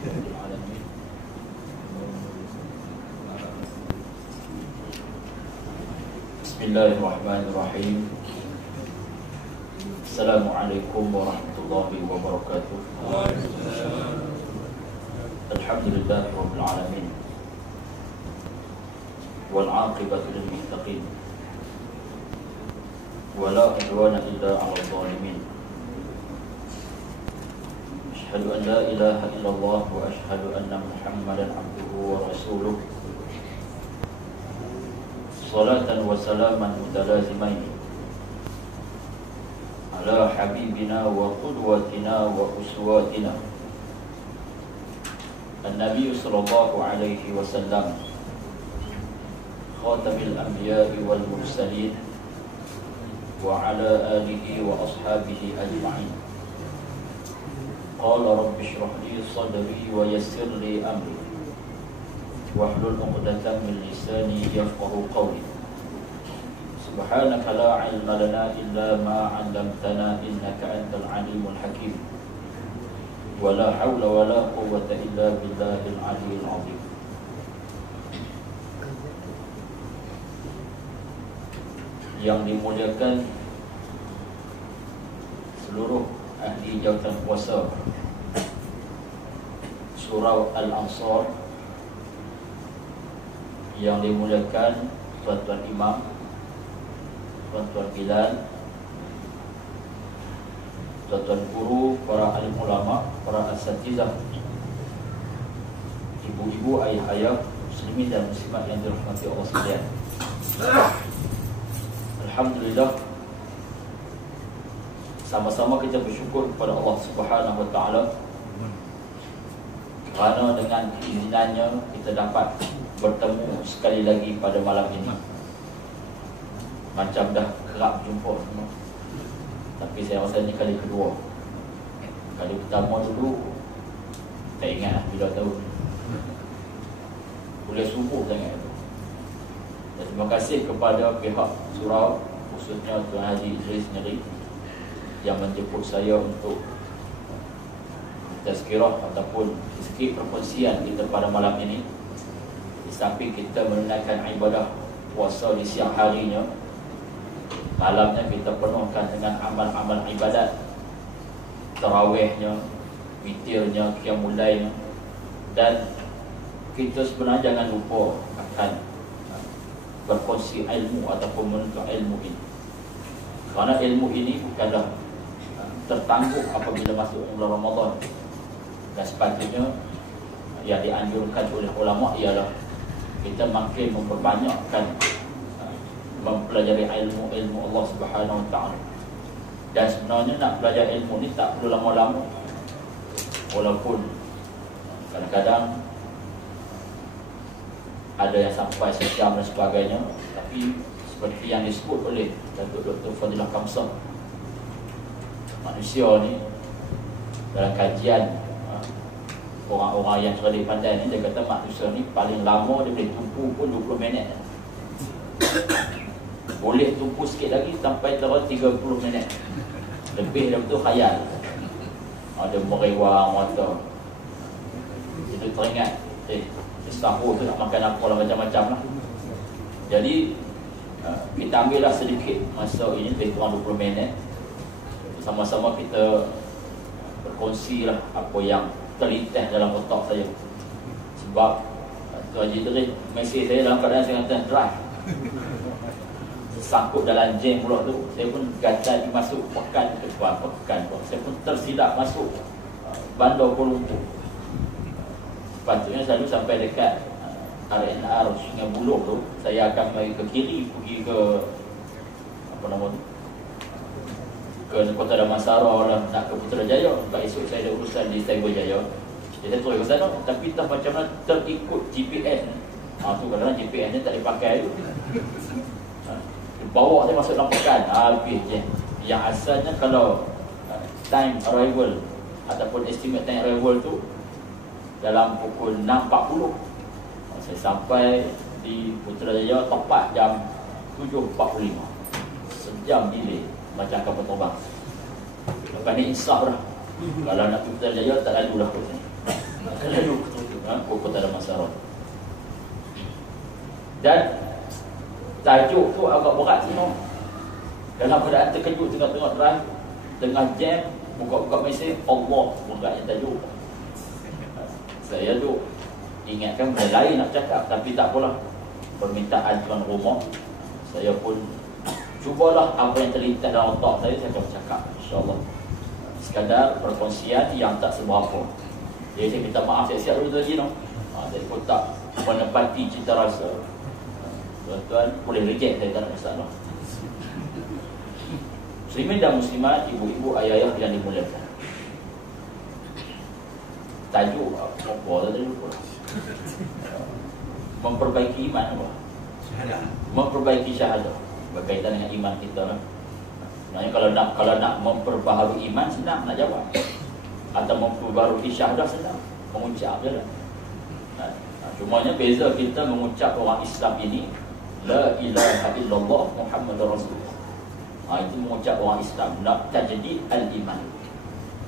العالمين. بسم الله الرحمن الرحيم. السلام عليكم ورحمة الله وبركاته. الحمد لله رب العالمين والعاقبة للمتقين ولا عدوان إلا على الظالمين. أشهد أن لا إله إلا الله وأشهد أن محمدا عبده ورسوله صلاة وسلاما متلازمين على حبيبنا وقدوتنا وأسواتنا النبي صلى الله عليه وسلم خاتم الأنبياء والمرسلين وعلى آله وأصحابه أجمعين. قال رب اشرح لي صدري ويسر لي أمري واحلل عقدة من لساني يفقهوا قولي. سبحانك لا علم لنا إلا ما علمتنا إنك أنت العليم الحكيم ولا حول ولا قوة إلا بالله العلي العظيم. Yang dimuliakan seluruh ahli jawatan kuasa Surau Al-Ansar, yang dimuliakan tuan-tuan imam, tuan-tuan bilal, tuan-tuan guru, para alim ulama, para asatizah, ibu-ibu, ayah-ayah, muslimin dan muslimat yang dirahmati Allah sekalian. Alhamdulillah, sama-sama kita bersyukur kepada Allah Subhanahu Wa Taala kerana dengan keizinannya kita dapat bertemu sekali lagi pada malam ini. Macam dah kerap jumpa semua, tapi saya rasa ini kali kedua. Kali pertama dulu tak ingat lah bila tahu, boleh subuh sangat tu. Dan terima kasih kepada pihak surau, khususnya Tuan Haji Idris sendiri yang menjemput saya untuk tazkirah ataupun sikit perkongsian kita pada malam ini. Di samping kita menunaikan ibadah puasa di siang harinya, malamnya kita penuhkan dengan amal-amal ibadat, tarawihnya, witirnya, qiyamul lailnya. Dan kita sebenarnya jangan lupa akan berkongsi ilmu ataupun menuntut ilmu ini, kerana ilmu ini bukanlah tertangguh apabila masuk bulan Ramadan. Dan sepatutnya yang dianjurkan oleh ulama ialah kita makin memperbanyakkan mempelajari ilmu Allah Subhanahu Wa Taala. Dan sebenarnya nak belajar ilmu ni tak perlu lama-lama, walaupun kadang-kadang ada yang sampai sejam dan sebagainya. Tapi seperti yang disebut oleh Datuk Dr. Fadilah Kamsah, manusia ni dalam kajian orang-orang yang cerdik pandai ni, dia kata manusia ni paling lama dia boleh tumpu pun 20 minit. Boleh tumpu sikit lagi sampai terus 30 minit. Lebih daripada tu khayal. Ada merewang mata. Itu teringat sahur tu nak makan apa lah, macam-macam lah. Jadi kita ambillah sedikit masa ini, lebih kurang 20 minit. Sama-sama kita berkongsi lah apa yang terlintas dalam otak saya. Sebab Tuan Haji Idris mesej saya dalam keadaan saya kata drive, sangkut dalam jam pula tu. Saya pun gatal masuk pekan ke depan, saya pun tersilap masuk Bandar Kuala Lumpur. Sepatutnya selalu sampai dekat RNR Sungai Buloh tu, saya akan pergi ke kiri, pergi ke apa nama tu, ke Kota Damansara lah, nak ke Putrajaya. Sebab esok saya ada urusan di Cyberjaya, jadi saya terus ke sana. Tapi tak macam mana terikut GPS. Tu kadang-kadang GPS ni tak dipakai tu. Bawa saya masuk dalam pekan, habis je. Yang asalnya kalau time arrival ataupun estimate time arrival tu dalam pukul 6.40, saya sampai di Putrajaya tepat jam 7.45. Sejam delay macam kapal terbang. Lepas ni insaf dah. Kalau nak pergi Putrajaya tak lalu dah kot sini. Lalu kota Damansara. Dan tajuk tu agak berat semua. Dalam keadaan terkejut tengah-tengah drive, tengah jam, buka-buka mesej, Allah beratnya tajuk. Saya tu ingatkan benda lain nak cakap, tapi tak apalah. Permintaan tuan rumah, saya pun cubalah apa yang terlintas dalam otak saya akan bercakap, insyaAllah. Sekadar perkongsian yang tak seberapa. Jadi saya minta maaf siap-siap dulu tadi no. Jadi pun tak menepati cita rasa. Tuan-tuan boleh reject, saya tak ada masalah. Muslimin dan muslimat, ibu-ibu, ayah-ayah yang dimuliakan. Tajuk apa tadi lupa. Memperbaiki iman apa? Syahadah. Memperbaiki syahadah berkaitan dengan iman kita lah. Sebenarnya kalau nak memperbaharui iman senang nak jawab. Atau memperbaharui syahadah senang, mengucap je lah. Cumanya beza kita mengucap orang Islam ini La ilaha illallah Muhammadur Rasulullah. Itu mengucap orang Islam nak tajdid al-iman.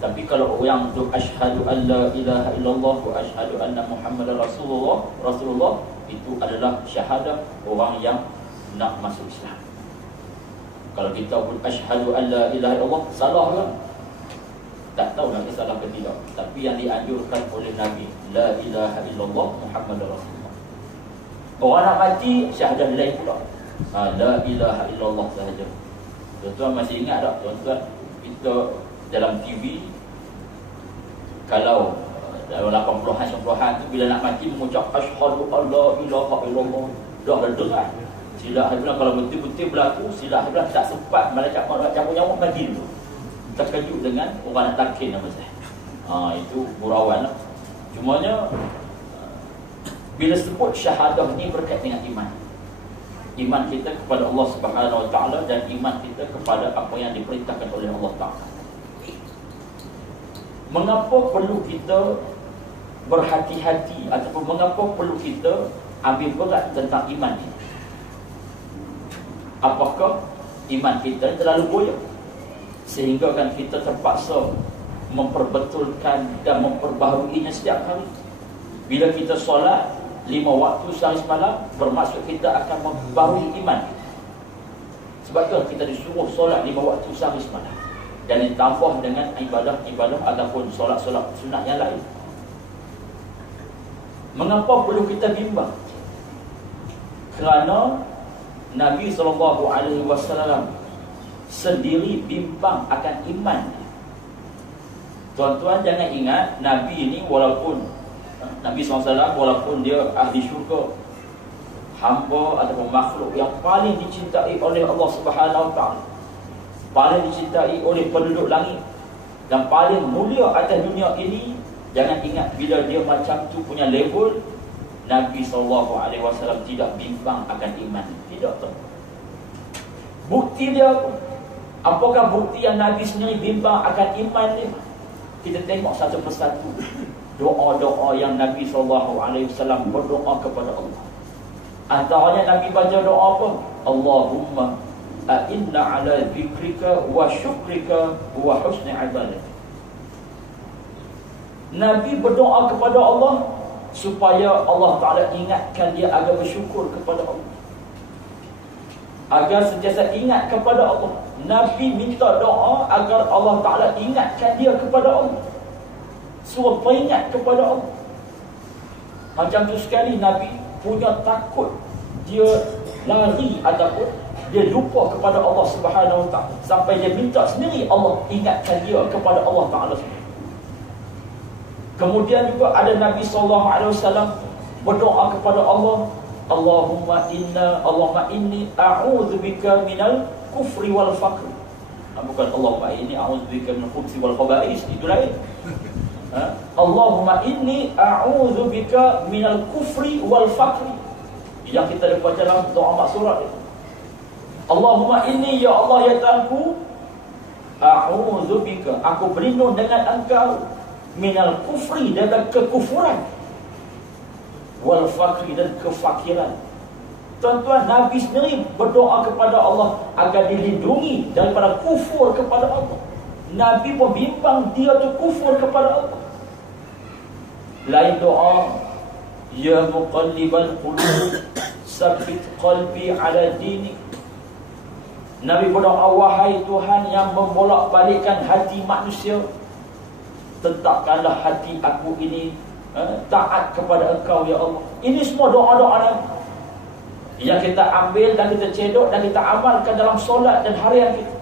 Tapi kalau orang tu asyhadu an la ilaha illallah wa asyhadu anna Muhammadar Rasulullah, itu adalah syahadah orang yang nak masuk Islam. Kalau kita pun asyhadu an la ilaha illallah, salah ke? Tak tahu nak salah ke tidak. Tapi yang dianjurkan oleh Nabi, la ilaha illallah Muhammadar Rasulullah. Orang nak mati syahadah lain pula. La ilaha illallah sahaja. Tuan-tuan masih ingat tak tuan-tuan, kita dalam TV kalau dalam 80-an 90-an tu bila nak mati mengucap asyhadu alla ilaha illallah, dah dengar. Silap bilang kalau betul-betul berlaku, silap bilang tak sempat malaikat cabut nyawa mati dulu. Terkejut dengan orang nak talqin nama saya. Itu gurauan lah. Cumanya bila sebut syahadah ni berkait dengan iman. Iman kita kepada Allah Subhanahu Wa Taala dan iman kita kepada apa yang diperintahkan oleh Allah Taala. Mengapa perlu kita berhati-hati ataupun mengapa perlu kita ambil berat tentang iman ini? Apakah iman kita terlalu boyak sehingga kan kita terpaksa memperbetulkan dan memperbaharuinya setiap hari? Bila kita solat 5 waktu sehari semalam, bermaksud kita akan memperbaharui iman kita. Sebab itu kita disuruh solat 5 waktu sehari semalam dan ditambah dengan ibadah-ibadah ataupun solat-solat sunat yang lain. Mengapa perlu kita bimbang? Kerana Nabi SAW sendiri bimbang akan iman. Tuan-tuan jangan ingat Nabi ini walaupun Nabi SAW walaupun dia ahli syurga, hamba ataupun makhluk yang paling dicintai oleh Allah Subhanahu Wa Taala, paling dicintai oleh penduduk langit dan paling mulia atas dunia ini, jangan ingat bila dia macam tu punya level, Nabi SAW tidak bimbang akan iman. Tidak tahu. Bukti dia apa? Apakah bukti yang Nabi sendiri bimbang akan iman dia? Kita tengok satu persatu doa-doa yang Nabi SAW berdoa kepada Allah. Antaranya Nabi baca doa apa? Allahumma a'inna ala zikrika wa syukrika wa husni ibadatik. Nabi berdoa kepada Allah supaya Allah Ta'ala ingatkan dia agar bersyukur kepada Allah, agar sentiasa ingat kepada Allah. Nabi minta doa agar Allah Ta'ala ingatkan dia kepada Allah, suruh peringat kepada Allah. Macam tu sekali Nabi punya takut, dia lari ataupun dia lupa kepada Allah Subhanahu Wa Ta'ala sampai dia minta sendiri Allah ingatkan dia kepada Allah Ta'ala sendiri. Kemudian juga ada Nabi SAW berdoa kepada Allah, Allahumma inni a'udzubika minal kufri wal faqr. Bukan Allahumma inni a'udzubika minal khubuthi wal khaba'is, itu lain. Allahumma inni a'udzubika minal kufri wal faqr, yang kita baca dalam doa maksurat. Allahumma inni, ya Allah ya Tuhanku, a'udzubika, aku berlindung dengan Engkau, minal kufri, dan kekufuran, wal faqri, dan kefakiran. Tuan-tuan, Nabi sendiri berdoa kepada Allah agar dilindungi daripada kufur kepada Allah. Nabi pun bimbang dia tu kufur kepada Allah. Lain doa, ya muqallibal qulub sabbit qalbi ala dinik. Nabi berdoa, wahai Tuhan yang membolak-balikkan hati manusia, tetapkanlah hati aku ini taat kepada Engkau ya Allah. Ini semua doa-doa Nabi yang kita ambil dan kita cedok dan kita amalkan dalam solat dan harian kita.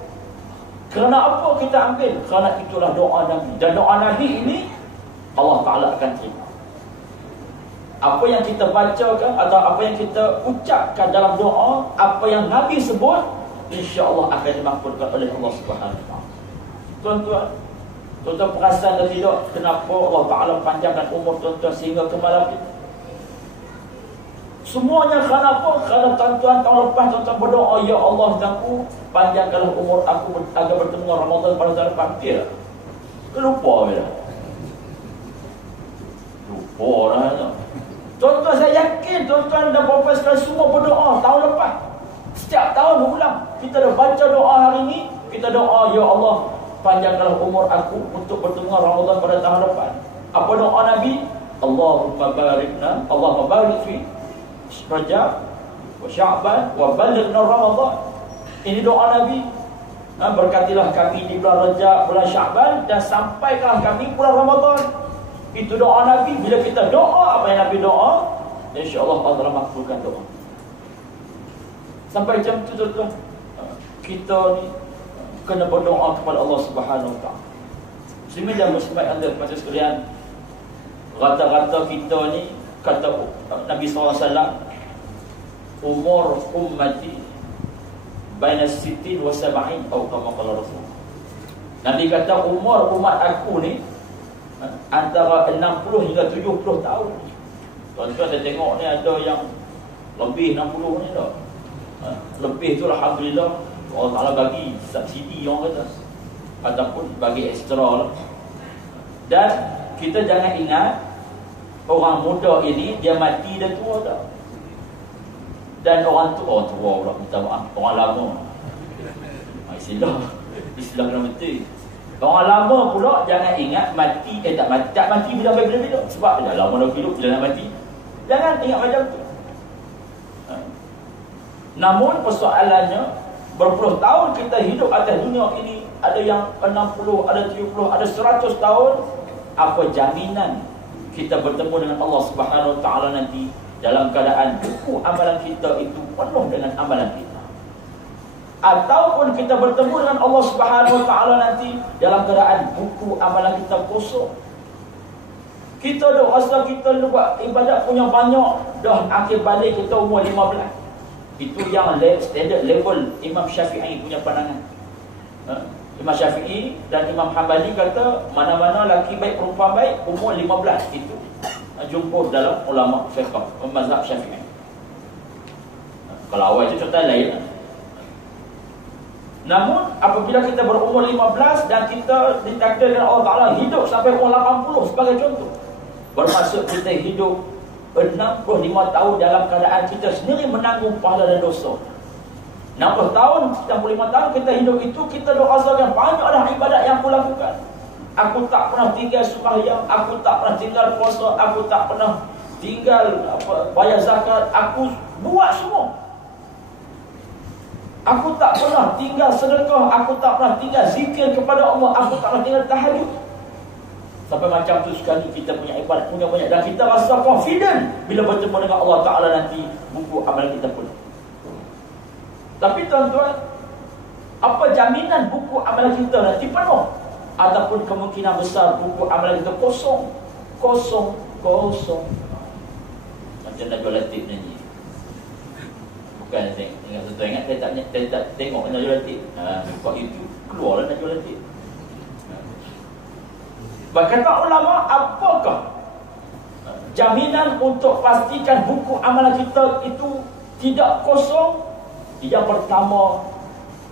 Kerana apa kita ambil? Kerana itulah doa Nabi. Dan doa Nabi ini Allah Ta'ala akan terima. Apa yang kita bacakan atau apa yang kita ucapkan dalam doa, apa yang Nabi sebut, insya-Allah akan dimakbulkan oleh Allah Subhanahu Wa Taala. Tuan-tuan perasan dan tidak kenapa Allah Ta'ala panjangkan umur tuan-tuan sehingga ke malam itu? Semuanya kerana apa? Kerana tuan-tuan tahun lepas tuan-tuan berdoa, ya Allah aku panjangkanlah umur aku agar bertemu Ramadan pada tahun depan. Kira lupa bila lupa dah. Tuan-tuan saya yakin tuan-tuan dan puan-puan sekalian semua berdoa tahun lepas. Setiap tahun berulang. Kita dah baca doa hari ini, kita doa, ya Allah panjangkanlah umur aku untuk bertemu Ramadan pada tahun depan. Apa doa Nabi? Allahumma barikna, Allahumma barik fi Rajab wa Sya'ban wa balighna Ramadan. Ini doa Nabi. Berkatilah kami di bulan Rajab, bulan Sya'ban, dan sampaikanlah kami bulan Ramadan. Itu doa Nabi. Bila kita doa apa yang Nabi doa, insya-Allah Allah makbulkan doa. Sampai jam tu tuan-tuan, kita ni kena berdoa kepada Allah Subhanahu Wa Taala. Muslimin dan muslimat anda macam sekalian, rata-rata kita ni kata Nabi SAW, umur ummati baina 60 wa 70 atau kama qala Rasul. Nabi kata umur umat aku ni antara 60 hingga 70 tahun. Tuan-tuan dah tengok ni ada yang lebih 60 ni dah. Lebih tu alhamdulillah Allah Ta'ala bagi subsidi orang kata, ataupun bagi ekstra lah. Dan kita jangan ingat orang muda ini dia mati dah tua dah. Dan orang tua pula minta maaf, orang lama. Istilah kena betul. Orang lama pula jangan ingat mati, tak mati bila-bila. Sebab dia dah lama dah hidup, bila nak mati. Jangan ingat macam tu. Namun persoalannya, berpuluh tahun kita hidup atas dunia ini, ada yang 60, ada 70, ada 100 tahun. Apa jaminan kita bertemu dengan Allah Subhanahu Wa Taala nanti dalam keadaan buku amalan kita itu penuh dengan amalan kita, ataupun kita bertemu dengan Allah Subhanahu Wa Taala nanti dalam keadaan buku amalan kita kosong. Kita dah rasa kita buat ibadat punya banyak, dah akhir balik kita umur 15. Itu yang standard level Imam Syafi'i punya pandangan. Imam Syafi'i dan Imam Hanbali kata mana-mana laki baik perempuan baik umur 15. Itu jumhur dalam ulama fiqh mazhab Syafi'i. Kalau awal itu contoh lain. Namun apabila kita berumur 15 dan kita ditakdirkan Allah Ta'ala hidup sampai umur 80 sebagai contoh, bermaksud kita hidup 65 tahun dalam keadaan kita sendiri menanggung pahala dan dosa. 60 tahun, 65 tahun kita hidup itu, kita doakan banyaklah ibadat yang aku lakukan. Aku tak pernah tinggal sembahyang, aku tak pernah tinggal puasa, aku tak pernah tinggal bayar zakat, aku buat semua. Aku tak pernah tinggal sedekah, aku tak pernah tinggal zikir kepada Allah, aku tak pernah tinggal tahajud. Sampai macam tu sekali kita punya ibadat punya banyak dan kita rasa confident bila bertemu dengan Allah Ta'ala nanti buku amalan kita pun. Tapi tuan-tuan, apa jaminan buku amalan kita nanti penuh? Ataupun kemungkinan besar buku amalan kita kosong. Macam Najwa Latif nyanyi. Bukan ingat tuan-tuan ingat, saya tak tengok Najwa Latif. Buka YouTube, keluarlah Najwa Latif. Berkata ulama, apakah jaminan untuk pastikan buku amalan kita itu tidak kosong? Yang pertama,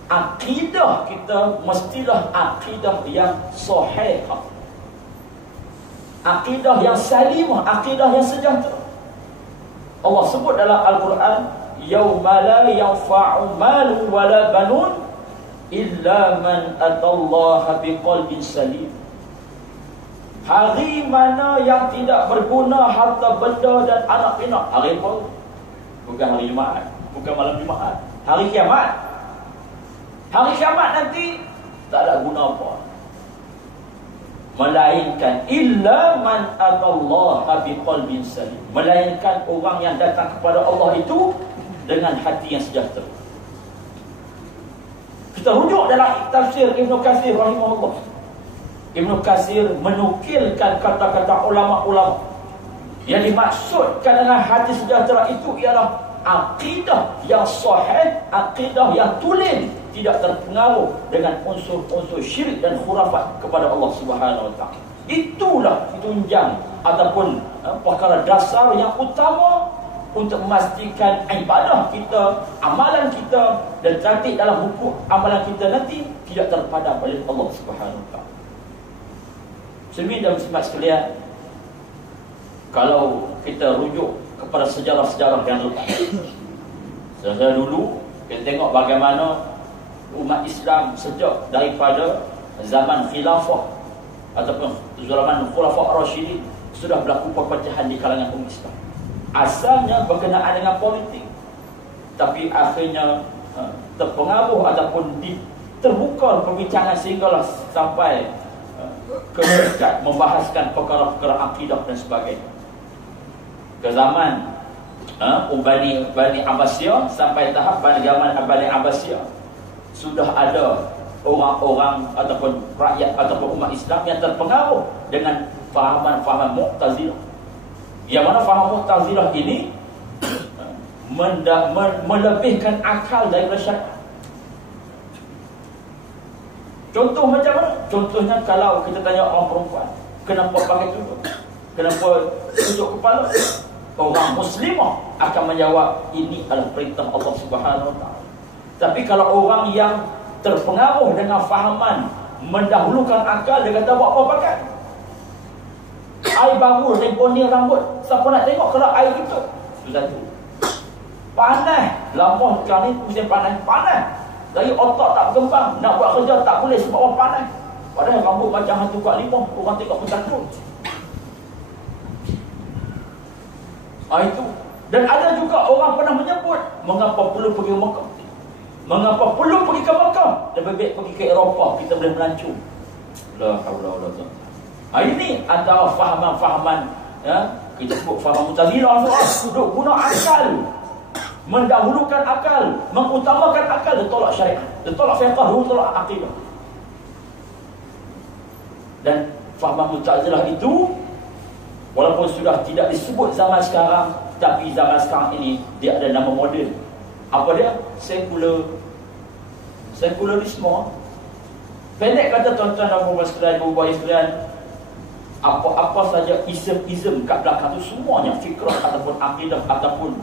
akidah kita mestilah akidah yang sahih, akidah yang salimah, akidah yang sejahtera. Allah sebut dalam Al-Quran, yauma la yanfa'u malun wala banun illa man atallaha biqalbin salim. Hari mana yang tidak berguna harta benda dan anak pinak? Hari apa? Bukan hari Jumaat, bukan malam Jumaat. Hari kiamat. Hari kiamat nanti tak ada guna apa. Melainkan illa man atallaha biqalbin salim. Melainkan orang yang datang kepada Allah itu dengan hati yang sejahtera. Kita rujuk dalam tafsir Ibn Katsir rahimahullah. Ibn Katsir menukilkan kata-kata ulama-ulama. Yang dimaksudkan dengan hati sejahtera itu ialah akidah yang sahih, akidah yang tulen, tidak terpengaruh dengan unsur-unsur syirik dan khurafat kepada Allah Subhanahu Wa Taala. Itulah tunjang ataupun perkara dasar yang utama untuk memastikan ibadah kita, amalan kita dan tertib dalam hukum amalan kita nanti tidak terpadam oleh Allah Subhanahu Wa Taala. Muslimin dan muslimat sekalian, kalau kita rujuk kepada sejarah-sejarah yang lepas, sejarah dulu kita tengok bagaimana umat Islam sejak daripada zaman khilafah ataupun zaman khulafah Rasyidin sudah berlaku perpecahan di kalangan umat Islam. Asalnya berkenaan dengan politik, tapi akhirnya terpengaruh ataupun terbuka perbincangan sehinggalah sampai ke dekat membahaskan perkara-perkara akidah dan sebagainya. Ke zaman Bani Abbasiyah sampai tahap zaman Bani Abbasiyah sudah ada orang-orang ataupun rakyat ataupun umat Islam yang terpengaruh dengan fahaman-fahaman Mu'tazilah. Yang mana faham Mu'tazilah ini melebihkan akal daripada syariat. Contoh macam mana? Contohnya kalau kita tanya orang perempuan, kenapa pakai tudung? Kenapa tutup kepala? Orang muslimah akan menjawab ini adalah perintah Allah Subhanahu Wa Taala. Tapi kalau orang yang terpengaruh dengan fahaman mendahulukan akal, dia kata buat apa pakai? Air baru remponing rambut, siapa nak tengok kalau air gitu? Itu satu. Panas, lama sekarang ni musim panas. Dari otak tak berkembang, nak buat kerja tak boleh sebab orang panas. Padahal rambut macam hantu kat limau, orang tengok pun takut. Itu. Dan ada juga orang pernah menyebut, mengapa perlu pergi ke Mekah? Mengapa perlu pergi ke Mekah? Lebih baik pergi ke Eropah, kita boleh melancong. La haula wala quwwata. Ini antara fahaman-fahaman, kita sebut faham Mu'tazilah, duduk guna akal, mendahulukan akal, mengutamakan akal, dia tolak syariat, dia tolak fiqh, dia tolak akidah. Dan faham Mu'tazilah itu walaupun sudah tidak disebut zaman sekarang, tapi zaman sekarang ini dia ada nama moden. Apa dia? Sekularisme. Pendek kata tuan-tuan dan puan sekalian, ibu-bapa sekalian, apa saja ism kat belakang itu semuanya fikrah ataupun akidah ataupun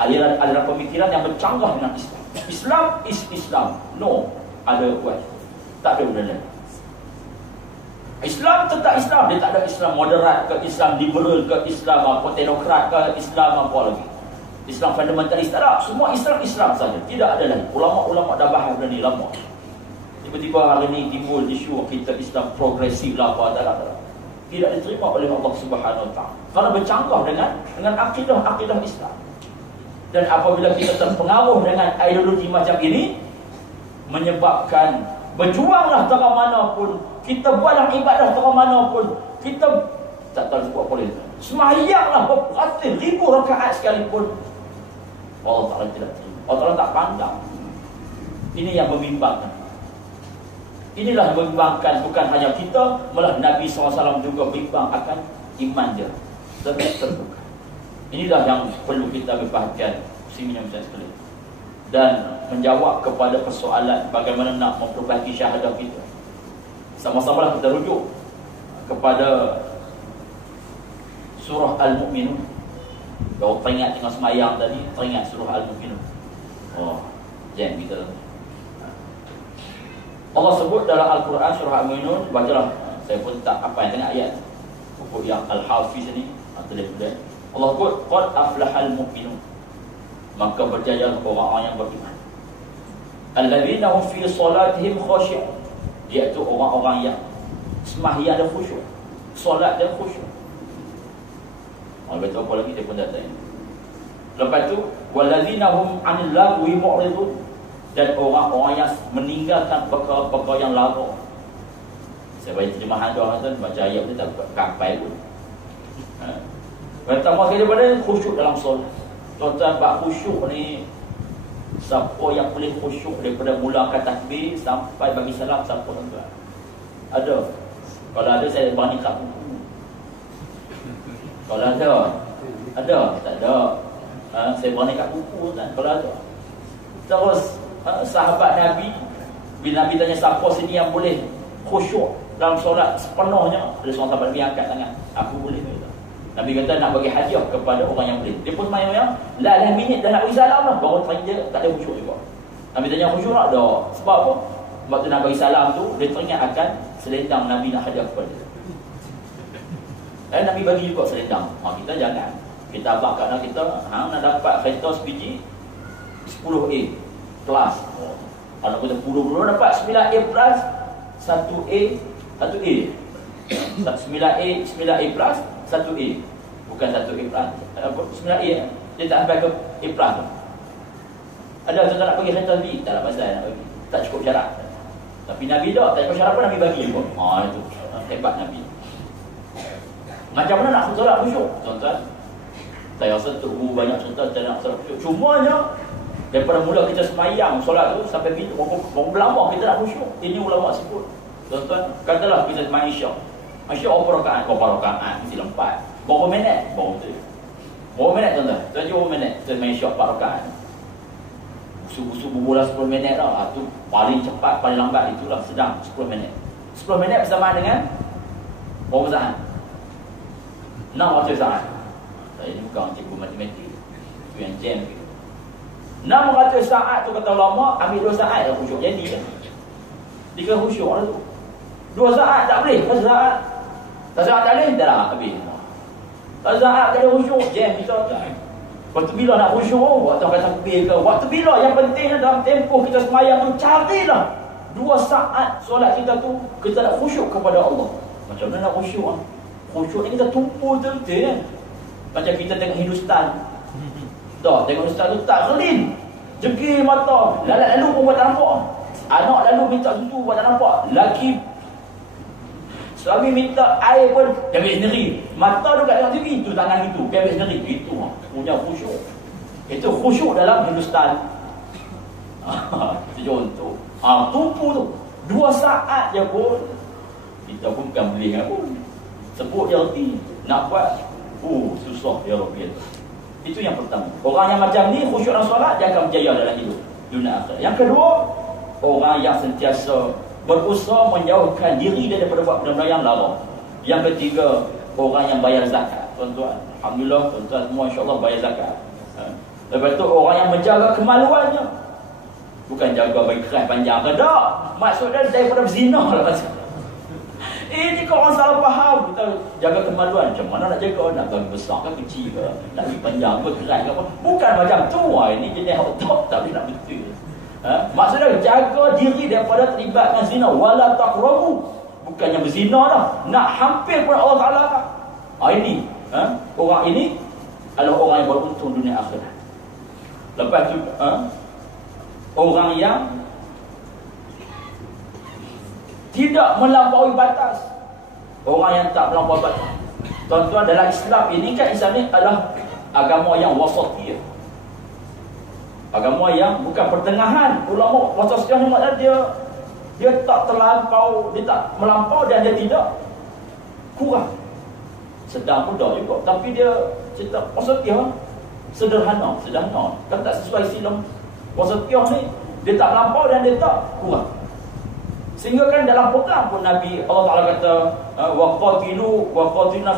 aliran pemikiran yang bercanggah dengan Islam. Islam is Islam, no otherwise. Tak ada benda lain. Islam tetap Islam, dia tak ada Islam moderat ke, Islam liberal ke, Islam apa teknokrat ke, Islam apa lagi, Islam fundamentalis, tak ada. Semua Islam saja, tidak ada lagi. Ulama-ulama dah bahas benda ni lama. Tiba-tiba hari ni timbul isu kita Islam progresif lah apa, tak ada. Tidak diterima oleh Allah Subhanahu Wa Taala kerana bercanggah dengan akidah Islam. Dan apabila kita terpengaruh dengan ideologi macam ini, menyebabkan berjuanglah tengah mana pun, kita buatlah ibadah tengah mana pun, kita tak tahu buat boleh. Sembahyanglah beratus ribu rakaat sekalipun, Allah Ta'ala tidak terima. Allah Ta'ala tak pandang. Ini yang membimbangkan. Inilah yang membimbangkan, bukan hanya kita, malah Nabi SAW juga bimbang akan iman dia terbuka. Inilah yang perlu kita berperhatian, muslimin yang sekalian. Dan menjawab kepada persoalan bagaimana nak memperbaiki syahadah kita, sama-samalah kita rujuk kepada surah Al-Mu'minun. Kalau teringat dengan semayang tadi, teringat surah Al-Mu'minun. Jam kita. Allah sebut dalam Al-Quran surah Al-Mu'minun, bacalah. Saya pun tak apa yang tengah ayat buku yang Al-Hafiz ni, terlihat. Allah sebut qad aflahal mu'minun, maka berjaya orang-orang yang beriman. Alladzina hum fi salatihim khashi'un, iaitu orang-orang yang sembahyang dan khusyuk. solat dia khusyuk. Orang kata apa lagi dia pun tak tahu. Lepas tu wallazina hum 'anil lagwi mu'ridun, dan orang-orang yang meninggalkan perkara-perkara yang lara. Saya baca terjemahan doa tu, baca ayat tu tak kapai pun. Pertama sekali pada khusyuk dalam solat. Tuan-tuan, bab khusyuk ni, siapa yang boleh khusyuk daripada mulakan takbir sampai bagi salam, siapa tuan-tuan? Ada? Kalau ada, saya berani kat buku. Kalau ada? Ada? Tak ada. Saya berani kat buku kan, kalau ada. Terus sahabat Nabi, bila Nabi tanya siapa sini yang boleh khusyuk dalam solat sepenuhnya, ada seorang sahabat Nabi angkat tangan, aku boleh. Nabi kata nak bagi hadiah kepada orang yang boleh. Dia pun main yang lah minit dah nak bagi salam lah, baru tanya tak ada khusyuk juga. Nabi tanya khusyuk tak? Ada. Sebab apa? Sebab tu nak bagi salam tu, dia teringat akan selendang Nabi nak hadiah kepada dia. Nabi bagi juga selendang. Kita jangan. Kita abang kat anak kita, nak dapat kereta sebiji 10A kelas. Anak kita 10 dapat 9A plus 1A 1A 9A plus 1A, bukan 1A plus 9A, dia tak sampai ke A plus tu. Ada tuan nak bagi kereta lebih, tak ada pasal nak bagi, tak cukup syarat. Tapi Nabi tak cukup syarat pun Nabi bagi pun. Itu hebat Nabi. Macam mana nak solat khusyuk tuan-tuan? Saya rasa tu banyak cerita kita nak solat khusyuk. Cumanya daripada mula kita semayang solat tu sampai bila berapa kita nak khusyuk. Ini ulama sebut, tuan-tuan, katalah kita semayang Isyak. Isyak berapa rakaat? Mesti 4. Berapa minit? Berapa minit tuan-tuan? Tuan berapa minit? Kita semayang Isyak 4 rakaat. Subuh bola 10 minit dah. Itu paling cepat, paling lambat itulah sedang 10 minit. 10 minit bersamaan dengan berapa saat? 600 saat. Saya ni bukan cikgu matematik, itu yang jam gitu. 600 saat tu kata ulama, ambil 2 saat dah khusyuk jadi kan. Dia khusyuk lah tu. 2 saat tak boleh, 1 saat. 1 saat tak boleh, dah lah habis. 1 saat tak ada khusyuk, jam kita kan. Waktu bila nak khusyuk, waktu akan takbir ke, waktu bila yang pentingnya dalam tempoh kita semayang tu, carilah 2 saat solat kita tu, kita nak khusyuk kepada Allah. Macam mana nak khusyuk lah? Khusyuk ni kita tumpu betul-betul kan. Macam kita tengok Hindustan. Dah, tengok Hindustan tu tak gelin, jegil mata, lalu pun buat tak nampak. Anak lalu minta susu buat tak nampak. Laki suami minta air pun dia ambil sendiri. Mata tu kat tengok TV, tu tangan itu, dia ambil sendiri. Itu punya khusyuk. Itu khusyuk dalam Hindustan. Itu contoh. Tumpu tu 2 saat je pun kita pun bukan boleh pun. Sebut dia reti nak buat susah ya Rabbi. Itu yang pertama. Orang yang macam ni khusyuk dalam solat, dia akan berjaya dalam hidup dunia akhirat. Yang kedua, orang yang sentiasa berusaha menjauhkan diri daripada buat benda-benda yang lara. Yang ketiga, orang yang bayar zakat. Tuan-tuan, alhamdulillah tuan-tuan semua insya-Allah bayar zakat. Lepas tu orang yang menjaga kemaluannya. Bukan jaga bagi keras panjang ke tak. Maksudnya daripada berzina lah pasal. Ini kau orang salah faham. Kita jaga kemaluan. Macam mana nak jaga? Nak bagi besar ke kecil ke? Nak bagi panjang ke keras ke apa? Bukan macam tu. Ini jenis otak tak boleh nak betul. Maksudnya jaga diri daripada terlibat dengan zina. Wala taqrabu. Bukannya berzina dah. Nak hampir pun Allah Ta'ala. Ini. Orang ini adalah orang yang beruntung dunia akhirat. Lepas tu orang yang tidak melampaui batas. Orang yang tak melampaui batas. Tuan-tuan, dalam Islam ini kan, Islam ini adalah agama yang wasatiyah. Agama yang bukan pertengahan. Ulama wasatiyah ni maknanya dia tak terlampau, dia tak melampau dan dia tidak kurang. Sedang pun dah juga. Tapi dia cerita wasatiyah sederhana. Kan tak sesuai silam. Wasatiyah ni dia tak melampau dan dia tak kurang. Sehingga kan dalam perang pun Nabi Allah Ta'ala kata waqatiluna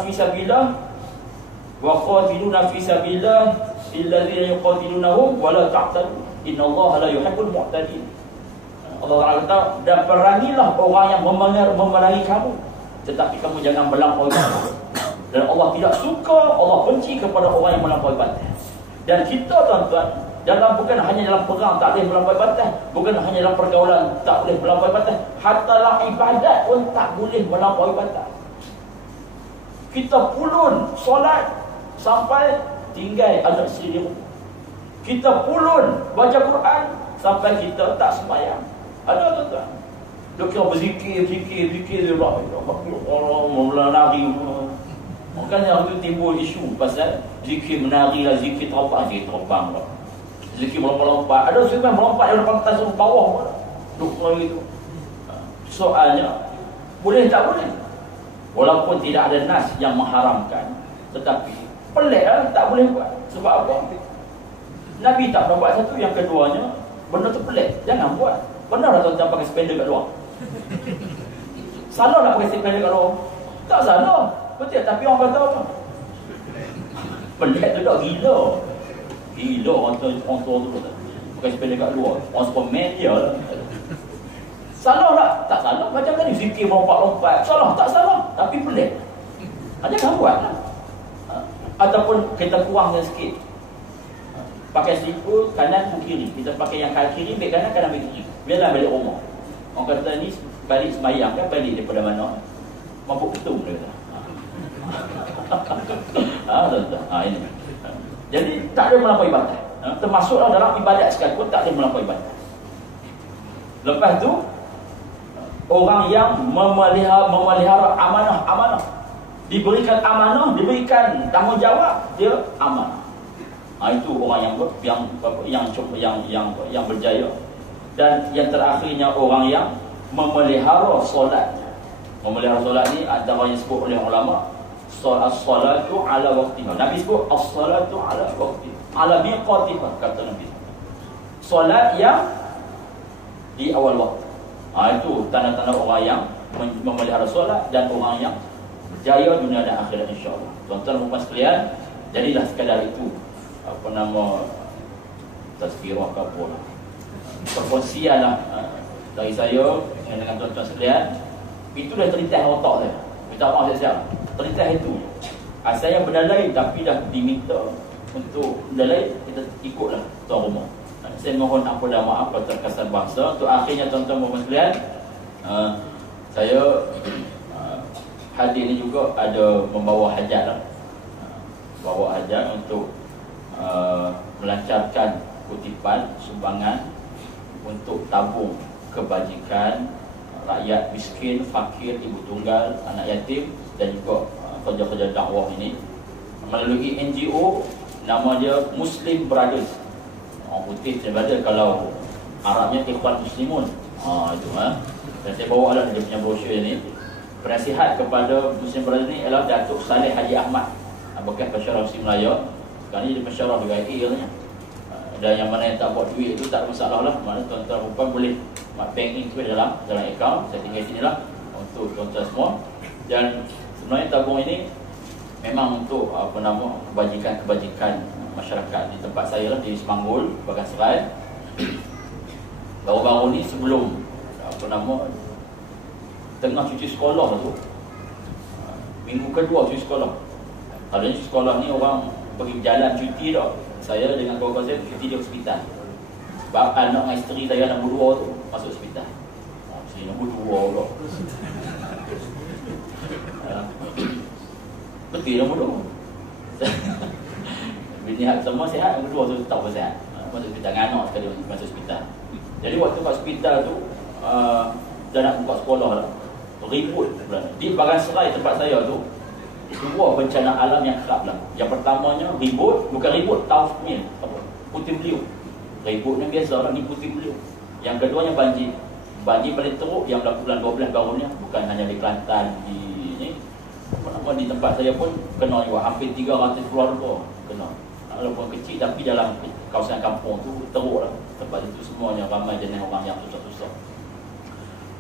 fi sabilillah illadzina yuqatilunahum wala ta'tadu innallaha la yuhibbul mu'tadin. Allah Ta'ala kata, dan perangilah orang yang memerangi kamu, tetapi kamu jangan melampaui batas. Dan Allah tidak suka, Allah benci kepada orang yang melampaui batas. Dan kita tuan-tuan, bukan hanya dalam perang tak boleh melampaui batas, bukan hanya dalam pergaulan tak boleh melampaui batas, hatta dalam ibadat pun tak boleh melampaui batas. Kita pulun solat sampai tinggal anak isteri di rumah. Kita pulun baca Quran sampai kita tak sembahyang. Ada tuan-tuan. Dia kira berzikir dia Allah menari. Makanya hari tu timbul isu pasal zikir menari lah, zikir terbang lah. Zikir melompat-lompat. Ada seorang melompat dari pantas ke bawah pun. Duk lagi tu. Soalnya boleh tak boleh? Walaupun tidak ada nas yang mengharamkan, tetapi pelik lah, tak boleh buat. Sebab apa? Nabi tak pernah buat satu. Yang keduanya, benda tu pelik, jangan buat. Benar lah tuan-tuan pakai spender kat luar? Salah nak pakai spender kat luar? Tak salah, betul. Tapi orang kata apa? Pelik tu tak, gila. Gila orang tua tu pakai spender kat luar. Orang Superman dia lah. Salah tak? Tak salah. Macam tadi zikir lompat-lompat. Salah? Tak salah. Tapi pelik. Jangan buat lah. Ataupun kita kurangnya sikit. Pakai slipper kanan ke kiri. Kita pakai yang kiri, beg kanan beg kiri. Biarlah balik rumah. Orang kata ni balik sembahyang kan, balik daripada mana? Mampu ketum dia kata. Ini. Jadi tak ada melampaui batas. Termasuklah dalam ibadat sekalipun tak ada melampaui batas. Lepas tu orang yang memelihara amanah, diberikan amanah, diberikan tanggungjawab, dia amanah. Itu orang yang berjaya. Dan yang terakhirnya orang yang memelihara solat. Memelihara solat ni antara yang disebut oleh ulama, as-salatu ala waqtiha. Nabi sebut as-salatu ala waqtiha, ala miqatiha, kata Nabi. Solat yang di awal waktu. Itu tanda-tanda orang yang memelihara solat dan orang yang berjaya dunia dan akhirat, insya-Allah. Tuan-tuan dan puan sekalian, jadilah sekadar itu tazkirah ke apa lah, perkongsian lah dari saya dengan tuan-tuan sekalian. Itu dah terlintas otak saya. Minta maaf saya terlintas itu. Saya berdalai tapi dah diminta untuk berdalai, kita ikutlah tuan rumah. Saya mohon ampun dan maaf kalau terkesan bahasa. Untuk akhirnya tuan-tuan dan sekalian, saya hadir ni juga ada membawa hajat lah. Bawa hajat untuk melancarkan kutipan sumbangan untuk tabung kebajikan rakyat miskin, fakir, ibu tunggal, anak yatim dan juga kerja-kerja dakwah ini melalui NGO nama dia Muslim Brothers. Orang putih daripada, kalau Arabnya Ikhwan Muslimun. Itu Dan saya bawa lah dia punya brosur ni. Penasihat kepada Muslim Brothers ni adalah Datuk Saleh Haji Ahmad, bekas pensyarah Muslim Melayu. Sekarang ni dia pensyarah juga katanya. Dan yang mana yang tak buat duit tu tak ada masalah lah. Mana tuan-tuan rupan boleh bank in dalam akaun. Saya tinggal sini lah untuk tuan-tuan semua. Dan sebenarnya tabung ini memang untuk kebajikan masyarakat di tempat saya lah, di Semanggul, Bagan Serai. Baru-baru ni sebelum tengah cuti sekolah tu, minggu kedua cuti sekolah. Kalau cuti sekolah ni orang pergi berjalan cuti dah. Saya dengan kawan-kawan saya cuti di hospital. Sebab anak dengan isteri saya nombor 2 tu masuk hospital. Isteri nombor 2 pula. Betul nombor 2. Bini hak semua sihat, nombor 2 tu tak bersihat. Masuk hospital dengan anak sekali masuk hospital. Jadi waktu kat hospital tu dah nak buka sekolah lah. Ribut di Bagan Serai tempat saya tu. Dua bencana alam yang kerap lah. Yang pertamanya ribut, bukan ribut, tauf ni puting beliung. Ributnya biasa lah, ni puting beliung. Yang keduanya banjir. Banjir paling teruk yang berlaku bulan 12 baru ni. Bukan hanya di Kelantan, di tempat saya pun kena juga. Hampir 300 keluarga kena. Walaupun kecil tapi dalam kawasan kampung tu teruk lah. Tempat itu semuanya ramai jenis orang yang susah-susah.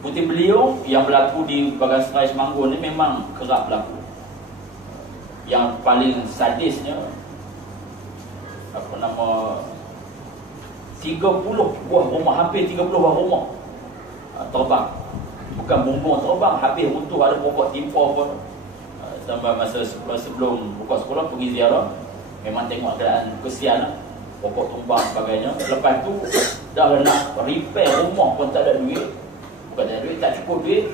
Puting beliung yang berlaku di Bagan Serai Semanggul ni memang kerap berlaku. Yang paling sadisnya 30 buah rumah, hampir 30 buah rumah terbang. Bukan bumbung terbang, habis runtuh, ada pokok timpa pun. Sampai masa sebelum buka sekolah pergi ziarah, memang tengok keadaan kesian lah. Pokok tumbang sebagainya. Lepas tu dah nak repair rumah pun tak ada duit. Bukan tak ada duit, tak cukup duit,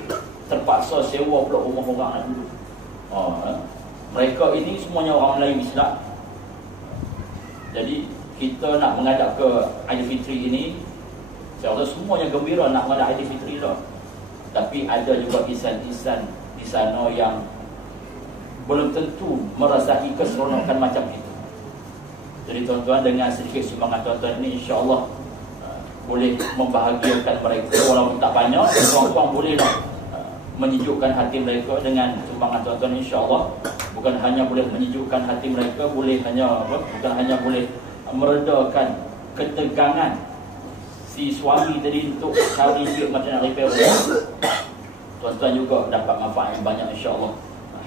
terpaksa sewa pula rumah orang dulu. Mereka ini semuanya orang Melayu Islam. Jadi kita nak menghadap ke Aidilfitri ini, saya rasa semuanya gembira nak menghadap Aidilfitri lah. Tapi ada juga insan-insan di sana yang belum tentu merasai keseronokan macam itu. Jadi tuan-tuan, dengan sedikit sumbangan tuan-tuan ini, insya-Allah boleh membahagiakan mereka. Walaupun tak banyak, tuan-tuan bolehlah menyejukkan hati mereka dengan sumbangan tuan-tuan, insya-Allah. Bukan hanya boleh menyejukkan hati mereka, bukan hanya boleh meredakan ketegangan si suami tadi untuk cari duit macam nak repair rumah. Tuan-tuan juga dapat manfaat yang banyak, insya-Allah,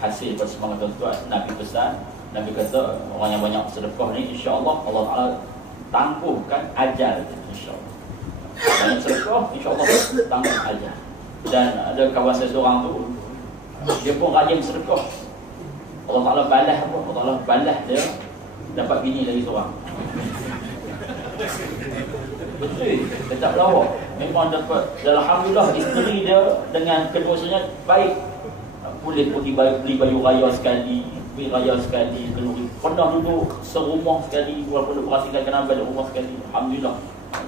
hasil daripada semangat tuan-tuan. Nabi pesan, Nabi kata orang yang banyak sedekah ni, insya-Allah Allah Taala tangguhkan ajal, insya-Allah. Banyak sedekah, insya-Allah tangguh ajal. Dan ada kawan saya seorang tu, dia pun rajin sedekah. Allah Taala balas apa? Allah Taala balas dia dapat bini lagi seorang. Betul, dia tak pelawak. Memang dapat. Dan alhamdulillah isteri dia dengan kedua-duanya baik. Boleh pergi beli baju raya sekali, beli raya sekali, pernah duduk serumah sekali, walaupun duduk berasingkan kena balik rumah sekali. Alhamdulillah.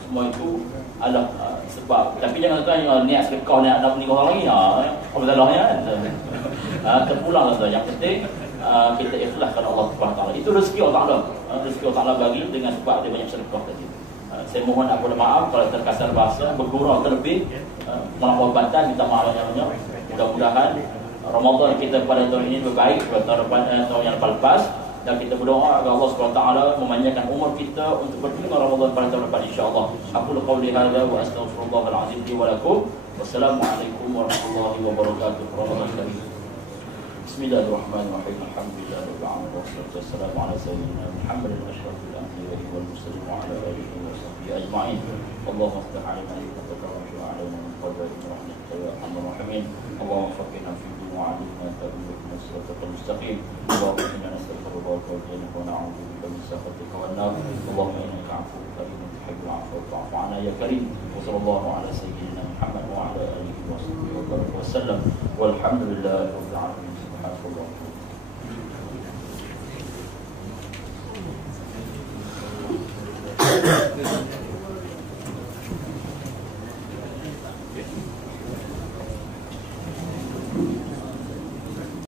Semua itu adalah sebab. Tapi jangan tuan niat sedekah nak menikah orang lagi, apa salahnya kan? Terpulang lah. Yang penting kita ikhlaskan Allah Subhanahu Taala. Itu rezeki Allah Taala. Rezeki Allah Taala bagi dengan sebab dia banyak sedekah tadi. Saya mohon aku maaf kalau terkasar bahasa, bergurau terlebih, melampau batas, minta maaf banyak-banyak. Mudah-mudahan Ramadan kita pada tahun ini lebih baik daripada tahun yang lepas, dan kita berdoa agar Allah SWT memanjangkan umur kita untuk berterima Ramadan pada tahun depan, insya-Allah. Aku qauli hadza wa astaghfirullahal azim li wa lakum. Wassalamualaikum warahmatullahi wabarakatuh. Ramadan karim. Bismillahirrahmanirrahim. Alhamdulillahirabbil alamin wassalatu wassalamu ala sayyidina Muhammadin asyrafil anbiya'i wal mursalin wa ala alihi wa sahbihi ajma'in. Allahumma iftah 'alaina hikmataka wa shfa 'alaina min qadarin rahmatika ya arhamar rahimin. Allahumma faqihna fi din wa 'allimna ta'wila siratal mustaqim. Allahumma inna nastaghfiruka wa natubu wa na'udzu bika min sakhatika wan nar. Allahumma innaka 'afuwwun karimun tuhibbul 'afwa fa'fu 'anna ya karim. Wa sallallahu ala sayyidina Muhammad wa ala alihi wa sahbihi wa sallam. Walhamdulillahirabbil alamin.